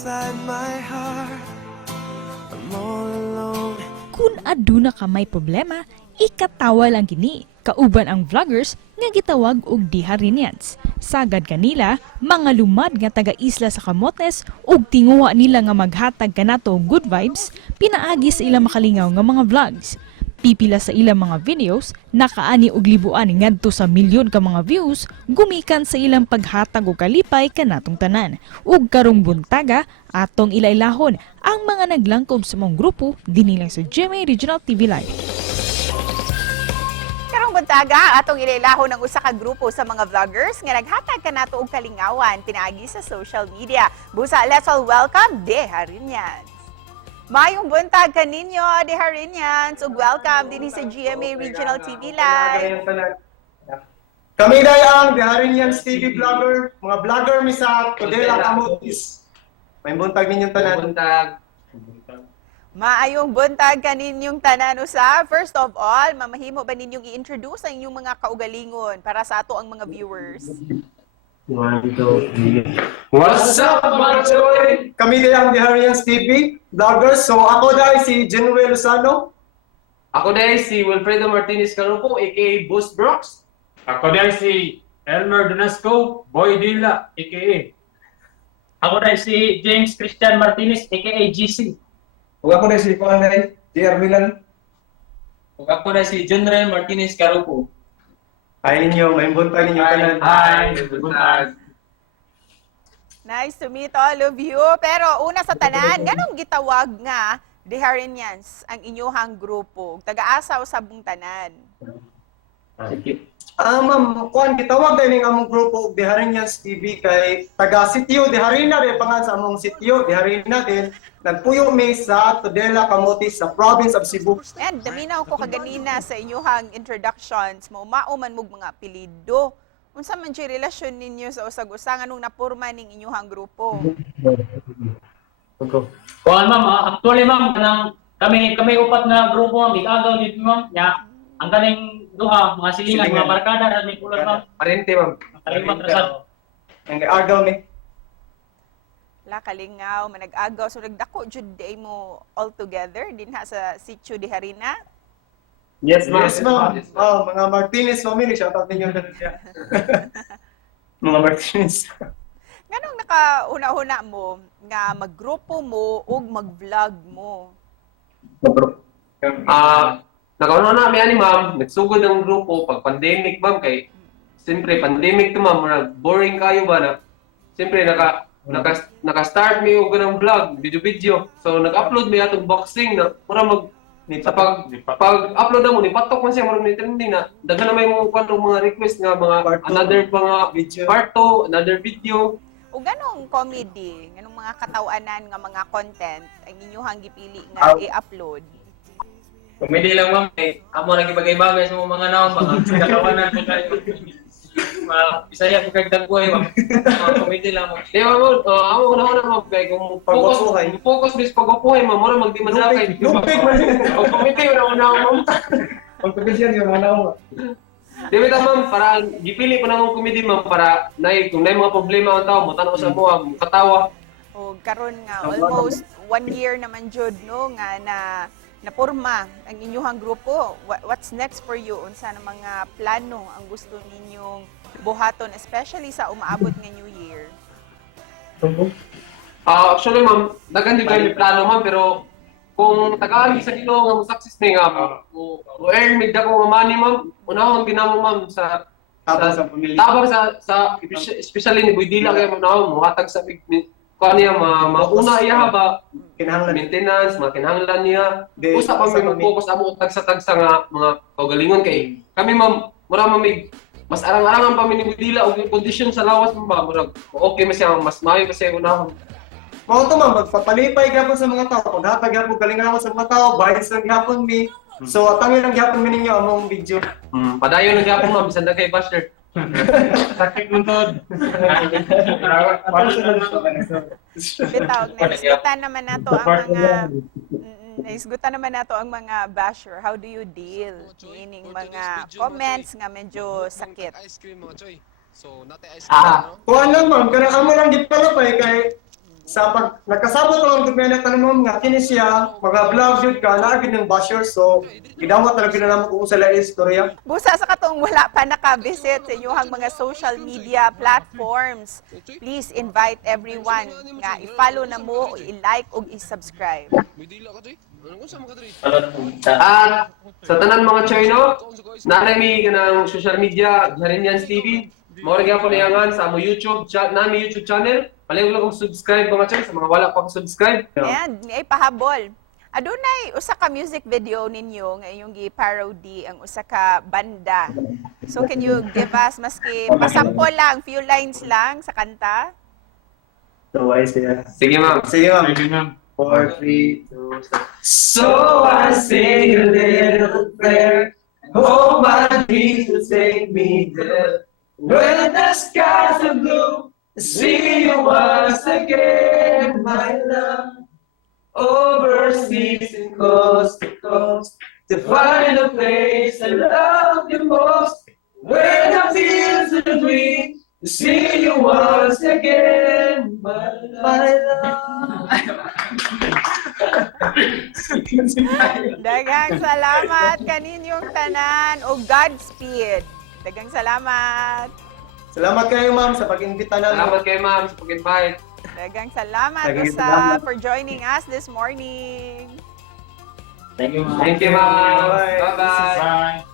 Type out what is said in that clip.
inside my heart. I'm all alone. Kung aduna ka may problema, ikatawa lang gini. Kauban ang vloggers nga gitawag og Diharinians. Sagad kanila, mga lumad nga taga-isla sa Camotes ug tinguha nila nga maghatag kanato og good vibes, pinaagi sa ilang makalingaw nga mga vlogs. Pipila sa ilang mga videos, nakaani og libuan ngadto sa milyon ka mga views, gumikan sa ilang paghatag og kalipay kanatong tanan. Ug karong buntaga, atong ilailahon ang mga naglangkob sa mong grupo dinhi lang sa GMA Regional TV Live. Karong buntaga, atong ilailahon ng usa ka grupo sa mga vloggers nga naghatag kanato og kalingawan pinaagi sa social media. Busa, let's all welcome Diharinians. Mayong buntag kaninyo, Diharinians, ug welcome din sa GMA Regional TV Live. Kami dayang Diharinians TV vlogger, mga vlogger mi sa Tudela Camotes. May buntag ninyong tanan. Maayong buntag kaninyong tanan usa. First of all, mamahimo ba ninyong i-introduce ang inyong mga kaugalingon para sa ato ang mga viewers? What's up mga choy? Kami dayang Diharinians TV vloggers. So ako dahil si Genuel Lozano. Ako dahil si Wilfredo Martinez Carupo, aka Boss Brooks. Ako dahil si Elmer Donasco, Boy Dilla, a.k.a. Ako dahil si James Christian Martinez, a.k.a. GC. Ug ako na si Panay, JR Milan. Ug ako dahil si Junrel Martinez Carupo. Hi ninyo, may buntag ninyong tanan. Hi! Nice to meet all of you. Pero una sa tanan, ganong gitawag nga Diharinians ang inyong grupo? Taga-asa usab mong tanan. Ma'am, kuan gitawag din ang among grupo og Diharinians TV kay taga sitio Diharina din pangan sa among sitio Diharina din. Nagpuyo mi sa Tudela Camotes sa province of Cebu. And daminaw ko kaganina sa inyong introductions, mauman mog mga apelyido. Unsa man siya relasyon ninyo sa usag-usa nganong napurma ning inyong grupo? Kuan ma'am, actually ma'am, kami upat na grupo ma'am, igagaw dito ma'am. Ya, ang kaning duha, mga silingan, mga barkada na may kulot ma'am. Parente, ma'am. Kalimat rasad. Ang agaw mi. La kalingaw, manag-agaw. So nagdako jud day mo all together din ha sa sitio Diharina. Yes, ma'am. Yes, ma'am. Oh, mga Martinez family, shout out ninyo tanan siya. Mga Martinez. Nganong nakauna-una mo nga maggrupo mo ug mag-vlog mo? Nakauna na kami ani, ma'am. Nagsugod ang grupo pag pandemic, ma'am. Kay, siyempre, pandemic to, ma'am. Boring kayo ba na? Siyempre, naka-start mi og ganang vlog, video. So nag-upload mi atong boxing na mura sa pag-upload na mo ni patok man siya mura ni trending na daghan na may mga request nga mga another video. Part 2, another video. O ganong comedy, ganong mga katawanan nga mga content ang inyong gipili nga i-upload? Comedy lang ma'am, amo lagi bagay-bagay sa mga naon, mga katawanan ko kayo. Mga Bisaya ko kag dagway ma'am. Mga comedy lang ma'am. Di ba mo, ako una-una mo, kaya kung focus bis pag-upuhay, ma'am, mura magdi-madakay. Lupig man. Kung committee, una-una ma'am. Pagpagkasyan yung mga naong. Di ba ma'am, para gipili pa na akong comedy, ma'am, para kung na mga problema ang tao, matanaw sa buha, katawa. O karon nga almost 1 year naman jud no nga napurma ang inyong grupo. What's next for you? Unsa na mga plano ang gusto ninyong buhaton especially sa umaabot nga New Year? Actually, ma'am, daghan din kayo may plano, ma'am, pero kung tagaan sa dito nga mo success ni nga, earn mig dako nga money, ma'am, unahon ginamo, ma'am, sa tabang sa especially ni Buydila kay ma'am, muhatag sa big kuan niya mauna iya ba Kinahanglan maintenance, kinahanglan niya. Usa pa may mag-focus amo tagsa-tagsa nga mga kaugalingon kay kami, ma'am, mura mamig mas arang-arangan pa mi ni Buydila og yung condition sa lawas, ma'am, ba murag okay man siya, mas maayo pa siya unahon. Mao to, ma'am, magpapalipay gyapon sa mga tao, paghatag gyapon kalingawan sa mga tao, bayad sa gyapon mi. So atangin ang gyapon mi ninyo among video. Padayon na gyapon, ma'am, bisan daghay basher. Sakit mo to. Bitaw, naisgutan naman nato ang mga naisgutan naman nato ang mga basher. How do you deal meaning mga comments nga medyo sakit? Ice cream mo, Choy. So, nate ice Kuan lang, ma'am, kanang amo lang gid palapay kay sa pag nakasabot ang dokumento tanong nga kini siya mga vlog jud ka na gid ng basher so gidawat talaga na namo kung sa lain istorya. Busa sa katong wala pa naka-visit sa inyong mga social media platforms, please invite everyone nga i-follow na mo, i-like ug i-subscribe. At sa tanan mga Chino, narami ka ng social media, Harinyan's TV. Mawag nga po niyangan sa among YouTube, nami YouTube channel. Palayo lang kong subscribe mga Chino sa mga wala pa subscribe. And ay pahabol. Adunay usa ka music video ninyo nga inyong gi-parody ang usa ka banda. So can you give us maski pasample lang, few lines lang sa kanta? So I say Sige ma'am. sige ma'am. Sige ma'am. 4 3 2 So I say a little prayer, hope my dreams will take me there. When the skies are blue, see you once again, my love. Overseas and coast to coast, to find a place I love you most. When the fields are green, to see you once again, my love. Daghang salamat kaninyong tanan o Godspeed. Daghang salamat. Salamat kayo ma'am sa pag-imbita namin. Salamat kay ma'am sa pag-invite. Daghang salamat Daghang Usab salamat. for joining us this morning. Thank you, ma'am. Thank you, ma'am. Bye. Bye-bye. Bye.